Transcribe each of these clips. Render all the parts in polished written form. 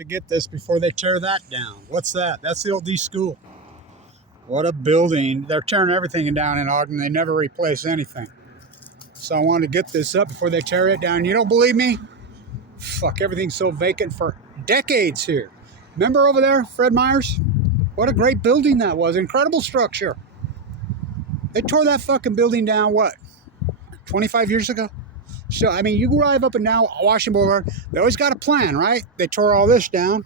To get this before they tear that down. What's that? That's the old D school. What a building. They're tearing everything down in Ogden. They never replace anything. So I wanted to get this up before they tear it down. You don't believe me? Fuck, everything's so vacant for decades here. Remember over there, Fred Meyer's? What a great building that was. Incredible structure. They tore that fucking building down, what, 25 years ago? So, I mean, you drive up and down Washington Boulevard, they always got a plan, right? They tore all this down.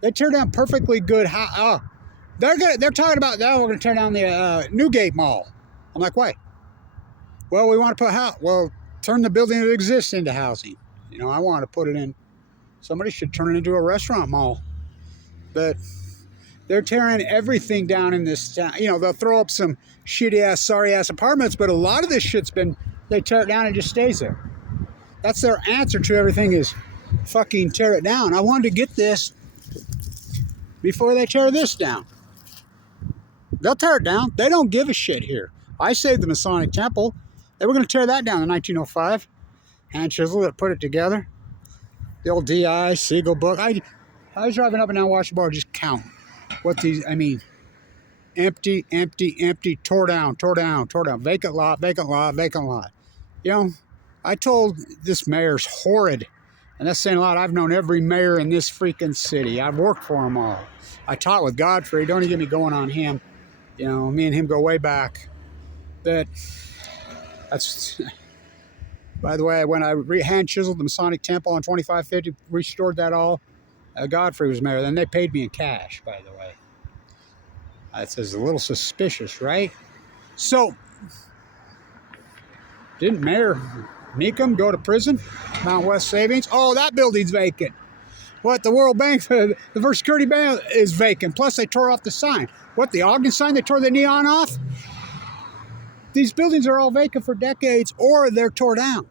They tear down perfectly good they're talking about, now we're going to tear down the Newgate Mall. I'm like, why? Well, we want to put turn the building that exists into housing. You know, I want to put it in, somebody should turn it into a restaurant mall. But they're tearing everything down in this town. You know, they'll throw up some shitty-ass, sorry-ass apartments, but a lot of this shit's been, they tear it down and it just stays there. That's their answer to everything is fucking tear it down. I wanted to get this before they tear this down. They'll tear it down. They don't give a shit here. I saved the Masonic Temple. They were going to tear that down in 1905. Hand chisel that put it together. The old DEE Siegel book. I was driving up and down Washington Boulevard just counting what these, I mean, empty, empty, empty, tore down, tore down, tore down. Vacant lot, vacant lot, vacant lot. You know, I told this mayor's horrid. And that's saying a lot. I've known every mayor in this freaking city. I've worked for them all. I taught with Godfrey. Don't even get me going on him. You know, me and him go way back. That's... By the way, when I hand chiseled the Masonic Temple on 2550, restored that all, Godfrey was mayor. Then they paid me in cash, by the way. That says a little suspicious, right? So, didn't Mayor Meekum go to prison? Mount West Savings? Oh, that building's vacant. What, the World Bank, the First Security Bank is vacant. Plus, they tore off the sign. What, the Ogden sign? They tore the neon off? These buildings are all vacant for decades, or they're tore down.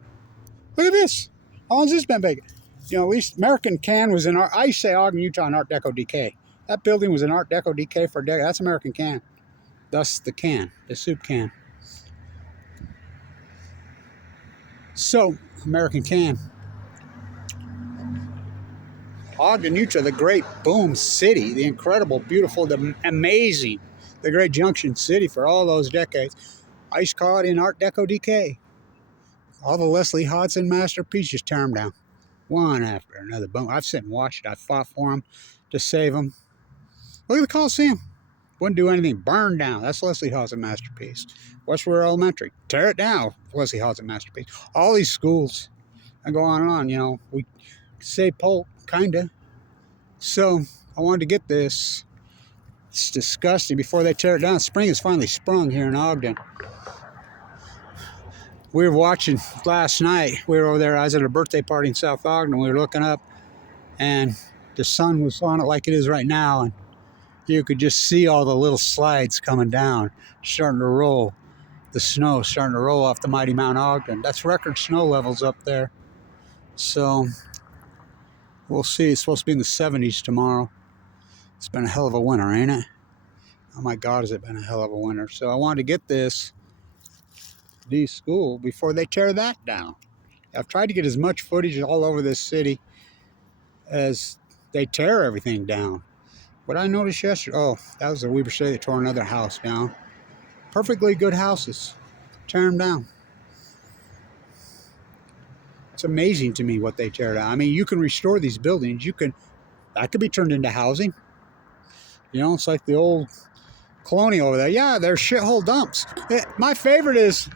Look at this. How long has this been vacant? You know, at least American Can was in I used to say Ogden, Utah, in Art Deco decay. That building was in Art Deco decay for a decade. That's American Can. Thus the can, the soup can. So, American Can. Ogden, Utah, the great boom city, the incredible, beautiful, the amazing, the great junction city for all those decades. I used to call it in Art Deco decay. All the Leslie Hodson masterpieces, just tear them down. One after another. Boom. I've sat and watched it. I fought for them to save them. Look at the Coliseum. Wouldn't do anything. Burned down. That's Leslie Hodson masterpiece. Westward Elementary. Tear it down. Leslie Hodson masterpiece. All these schools. I go on and on. You know, we say Polk, kind of. So, I wanted to get this. It's disgusting before they tear it down. Spring has finally sprung here in Ogden. We were watching last night. We were over there. I was at a birthday party in South Ogden. We were looking up, and the sun was on it like it is right now. And you could just see all the little slides coming down, starting to roll. The snow starting to roll off the mighty Mount Ogden. That's record snow levels up there. So, we'll see. It's supposed to be in the 70s tomorrow. It's been a hell of a winter, ain't it? Oh my God, has it been a hell of a winter. So I wanted to get this school before they tear that down. I've tried to get as much footage all over this city as they tear everything down. What I noticed yesterday, oh, that was the Weber City. They tore another house down. Perfectly good houses. Tear them down. It's amazing to me what they tear down. I mean, you can restore these buildings. That could be turned into housing. You know, it's like the old Colonial over there. Yeah, they're shithole dumps. My favorite is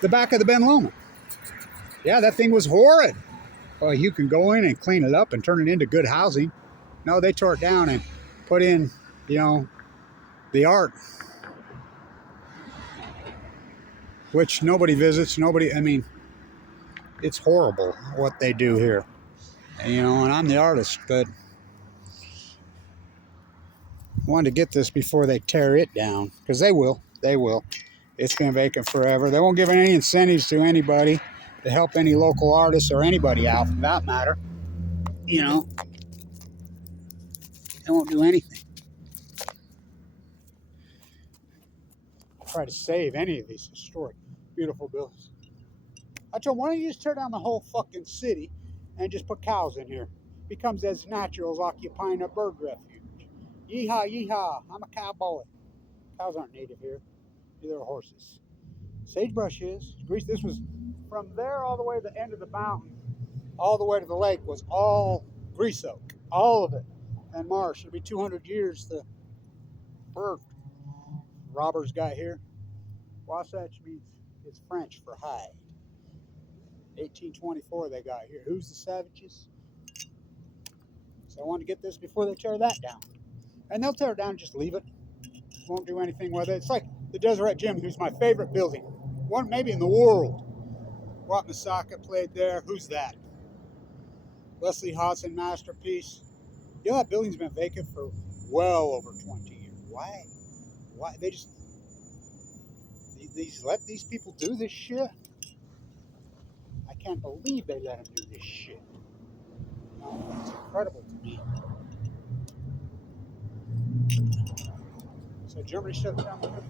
the back of the Ben Lomond. Yeah, that thing was horrid. Well, you can go in and clean it up and turn it into good housing. No, they tore it down and put in, you know, the art, which nobody visits. Nobody, I mean, it's horrible what they do here. And, you know, and I'm the artist, but I wanted to get this before they tear it down, because they will. They will. It's been vacant forever. They won't give any incentives to anybody to help any local artists or anybody out, for that matter. You know, they won't do anything. Try to save any of these historic, beautiful buildings. I told them, why don't you just tear down the whole fucking city and just put cows in here. Becomes as natural as occupying a bird refuge. Yeehaw, yeehaw, I'm a cowboy. Cows aren't native here, neither are horses. Sagebrush is. This was from there all the way to the end of the mountain, all the way to the lake was all grease oak, all of it, and marsh. It'll be 200 years the bird robbers got here. Wasatch means it's French for hide. 1824 they got here. Who's the savages? So I wanted to get this before they tear that down. And they'll tear it down and just leave it. Won't do anything with it. It's like the Deseret Gym, who's my favorite building. One maybe in the world. Wat Misaka played there. Who's that? Leslie Hodson masterpiece. You know that building's been vacant for well over 20 years. Why? Why? They just let these people do this shit? I can't believe they let them do this shit. No, it's incredible to me. So Germany shut down the country.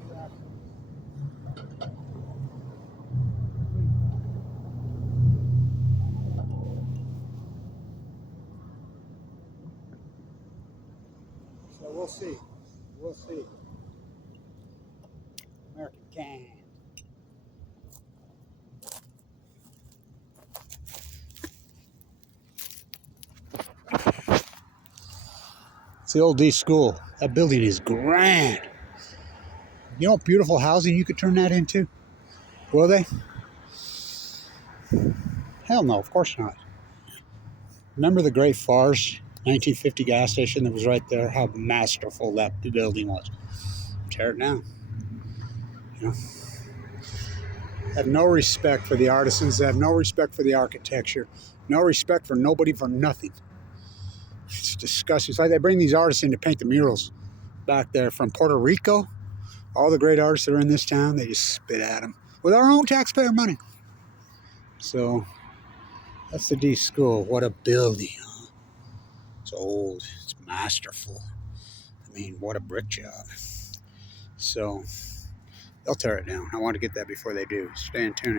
So we'll see. We'll see. American can. It's the old D school. That building is grand. You know what beautiful housing you could turn that into? Will they? Hell no, of course not. Remember the Great Farce 1950 gas station that was right there? How masterful that building was. Tear it down. You know, have no respect for the artisans. They have no respect for the architecture. No respect for nobody, for nothing. It's disgusting. It's like they bring these artists in to paint the murals back there from Puerto Rico. All the great artists that are in this town, they just spit at them with our own taxpayer money. So that's the D school. What a building. Huh? It's old. It's masterful. I mean, what a brick job. So they'll tear it down. I want to get that before they do. Stay in tune.